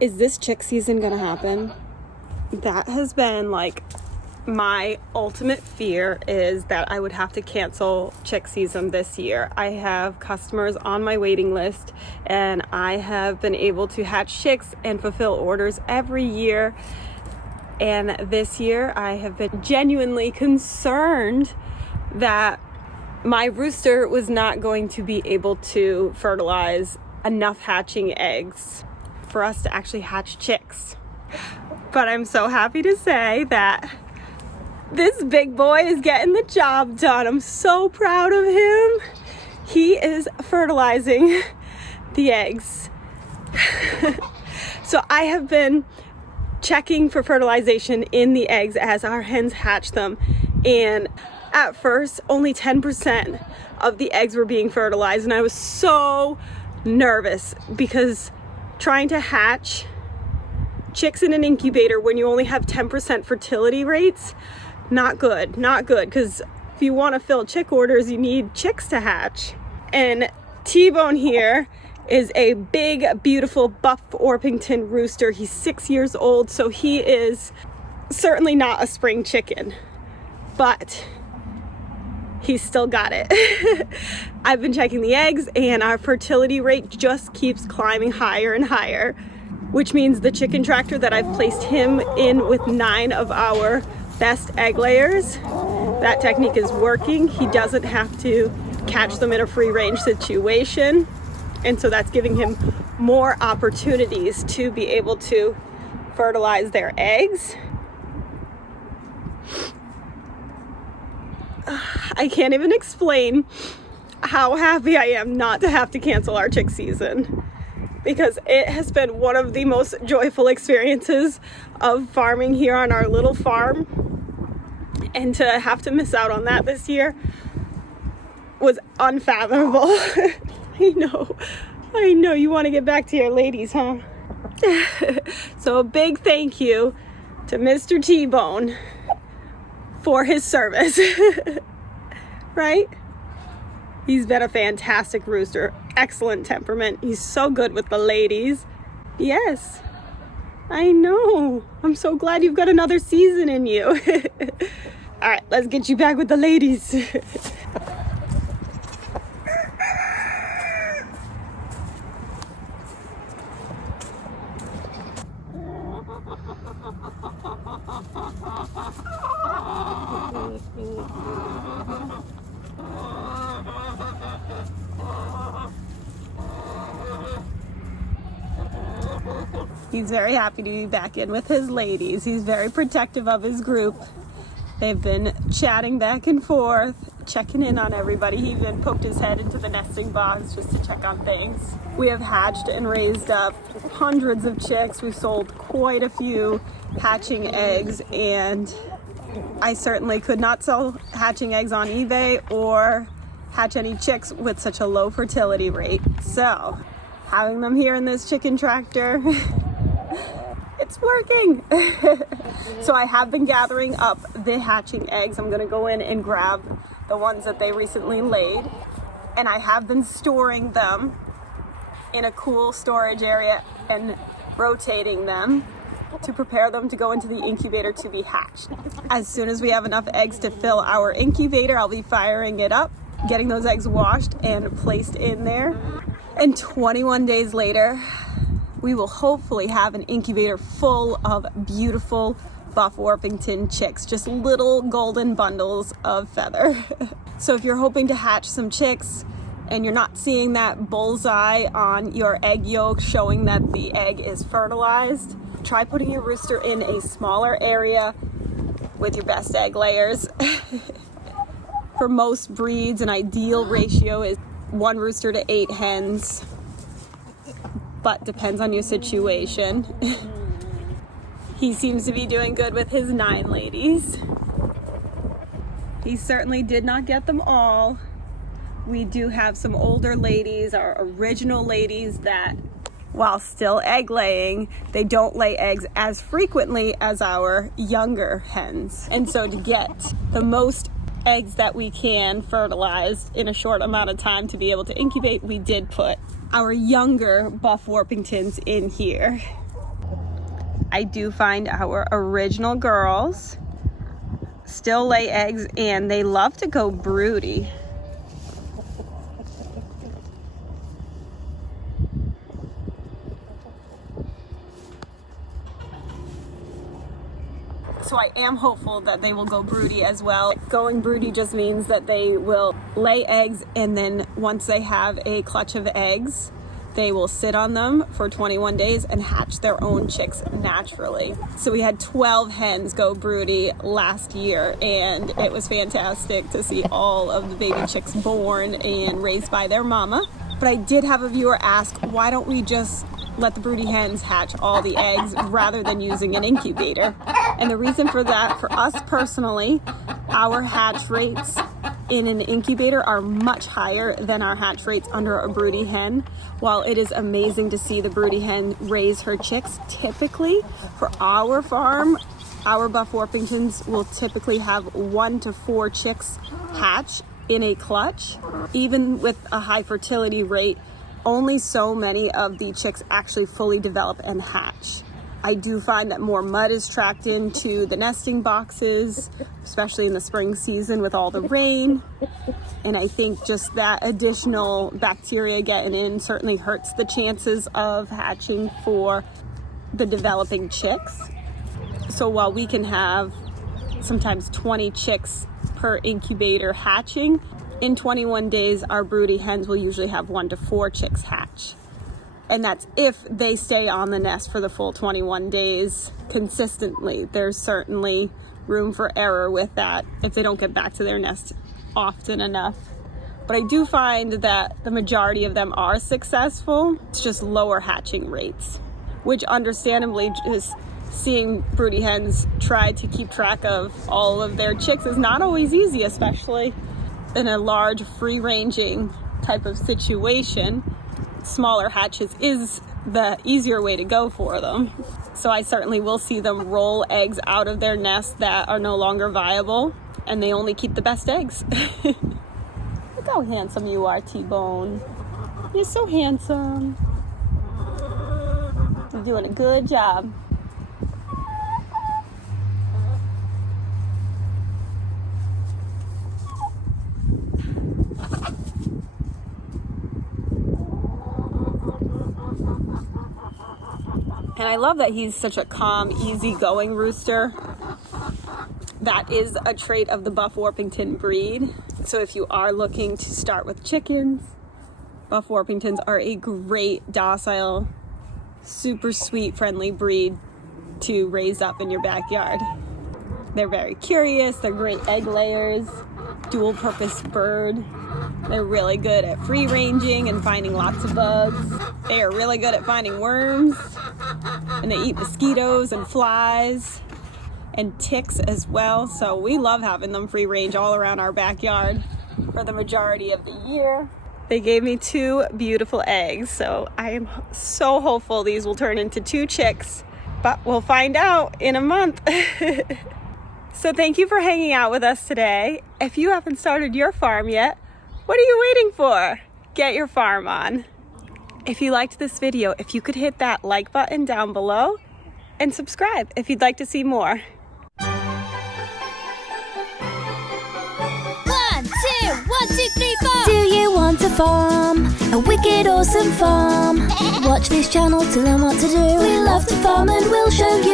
Is this chick season gonna happen? That has been like my ultimate fear, is that I would have to cancel chick season this year. I have customers on my waiting list, and I have been able to hatch chicks and fulfill orders every year. And this year I have been genuinely concerned that my rooster was not going to be able to fertilize enough hatching eggs for us to actually hatch chicks. But I'm so happy to say that this big boy is getting the job done. I'm so proud of him. He is fertilizing the eggs. So I have been checking for fertilization in the eggs as our hens hatch them, and at first only 10% of the eggs were being fertilized, and I was so nervous because trying to hatch chicks in an incubator when you only have 10% fertility rates, not good, because if you want to fill chick orders, you need chicks to hatch. And T-Bone here is a big, beautiful buff Orpington rooster. He's 6 years old, so he is certainly not a spring chicken, but he's still got it. I've been checking the eggs, and our fertility rate just keeps climbing higher and higher, which means the chicken tractor that I've placed him in with 9 of our best egg layers, that technique is working. He doesn't have to catch them in a free range situation, and so that's giving him more opportunities to be able to fertilize their eggs. I can't even explain how happy I am not to have to cancel our chick season, because it has been one of the most joyful experiences of farming here on our little farm, and to have to miss out on that this year was unfathomable. I know you want to get back to your ladies, huh? So a big thank you to Mr. T-Bone for his service. Right? He's been a fantastic rooster, excellent temperament. He's so good with the ladies. Yes, I know. I'm so glad you've got another season in you. All right, let's get you back with the ladies. He's very happy to be back in with his ladies. He's very protective of his group. They've been chatting back and forth, checking in on everybody. He even poked his head into the nesting box just to check on things. We have hatched and raised up hundreds of chicks. We've sold quite a few hatching eggs, and I certainly could not sell hatching eggs on eBay or hatch any chicks with such a low fertility rate. So having them here in this chicken tractor, it's working. So I have been gathering up the hatching eggs. I'm gonna go in and grab the ones that they recently laid, and I have been storing them in a cool storage area and rotating them to prepare them to go into the incubator to be hatched. As soon as we have enough eggs to fill our incubator, I'll be firing it up, getting those eggs washed and placed in there. And 21 days later, we will hopefully have an incubator full of beautiful buff Orpington chicks, just little golden bundles of feather. So if you're hoping to hatch some chicks and you're not seeing that bullseye on your egg yolk showing that the egg is fertilized, try putting your rooster in a smaller area with your best egg layers. For most breeds, an ideal ratio is 1 rooster to 8 hens, but depends on your situation. He seems to be doing good with his 9 ladies. He certainly did not get them all. We do have some older ladies, our original ladies, that while still egg laying, they don't lay eggs as frequently as our younger hens. And so to get the most eggs that we can fertilized in a short amount of time to be able to incubate, we did put our younger buff Orpingtons in here. I do find our original girls still lay eggs, and they love to go broody. So I am hopeful that they will go broody as well. Going broody just means that they will lay eggs, and then once they have a clutch of eggs, they will sit on them for 21 days and hatch their own chicks naturally. So we had 12 hens go broody last year, and it was fantastic to see all of the baby chicks born and raised by their mama. But I did have a viewer ask, why don't we just let the broody hens hatch all the eggs rather than using an incubator? And the reason for that, for us personally, our hatch rates in an incubator are much higher than our hatch rates under a broody hen. While it is amazing to see the broody hen raise her chicks, typically for our farm, our Buff Orpingtons will typically have 1 to 4 chicks hatch in a clutch. Even with a high fertility rate, only so many of the chicks actually fully develop and hatch. I do find that more mud is tracked into the nesting boxes, especially in the spring season with all the rain. And I think just that additional bacteria getting in certainly hurts the chances of hatching for the developing chicks. So while we can have sometimes 20 chicks per incubator hatching, in 21 days, our broody hens will usually have 1 to 4 chicks hatch. And that's if they stay on the nest for the full 21 days consistently. There's certainly room for error with that if they don't get back to their nest often enough. But I do find that the majority of them are successful. It's just lower hatching rates, which understandably, just seeing broody hens try to keep track of all of their chicks is not always easy, especially in a large free-ranging type of situation. Smaller hatches is the easier way to go for them. So I certainly will see them roll eggs out of their nest that are no longer viable, and they only keep the best eggs. Look how handsome you are, T-Bone. You're so handsome. You're doing a good job. And I love that he's such a calm, easygoing rooster. That is a trait of the Buff Orpington breed. So if you are looking to start with chickens, Buff Orpingtons are a great, docile, super sweet, friendly breed to raise up in your backyard. They're very curious, they're great egg layers, dual purpose bird. They're really good at free ranging and finding lots of bugs. They are really good at finding worms, and they eat mosquitoes and flies and ticks as well. So we love having them free range all around our backyard for the majority of the year. They gave me 2 beautiful eggs, so I am so hopeful these will turn into 2 chicks, but we'll find out in a month. So thank you for hanging out with us today. If you haven't started your farm yet, what are you waiting for? Get your farm on. If you liked this video, if you could hit that like button down below and subscribe if you'd like to see more. 1, 2, 1, 2, 3, 4. Do you want to farm? A wicked awesome farm. Watch this channel to learn what to do. We love to farm and we'll show you.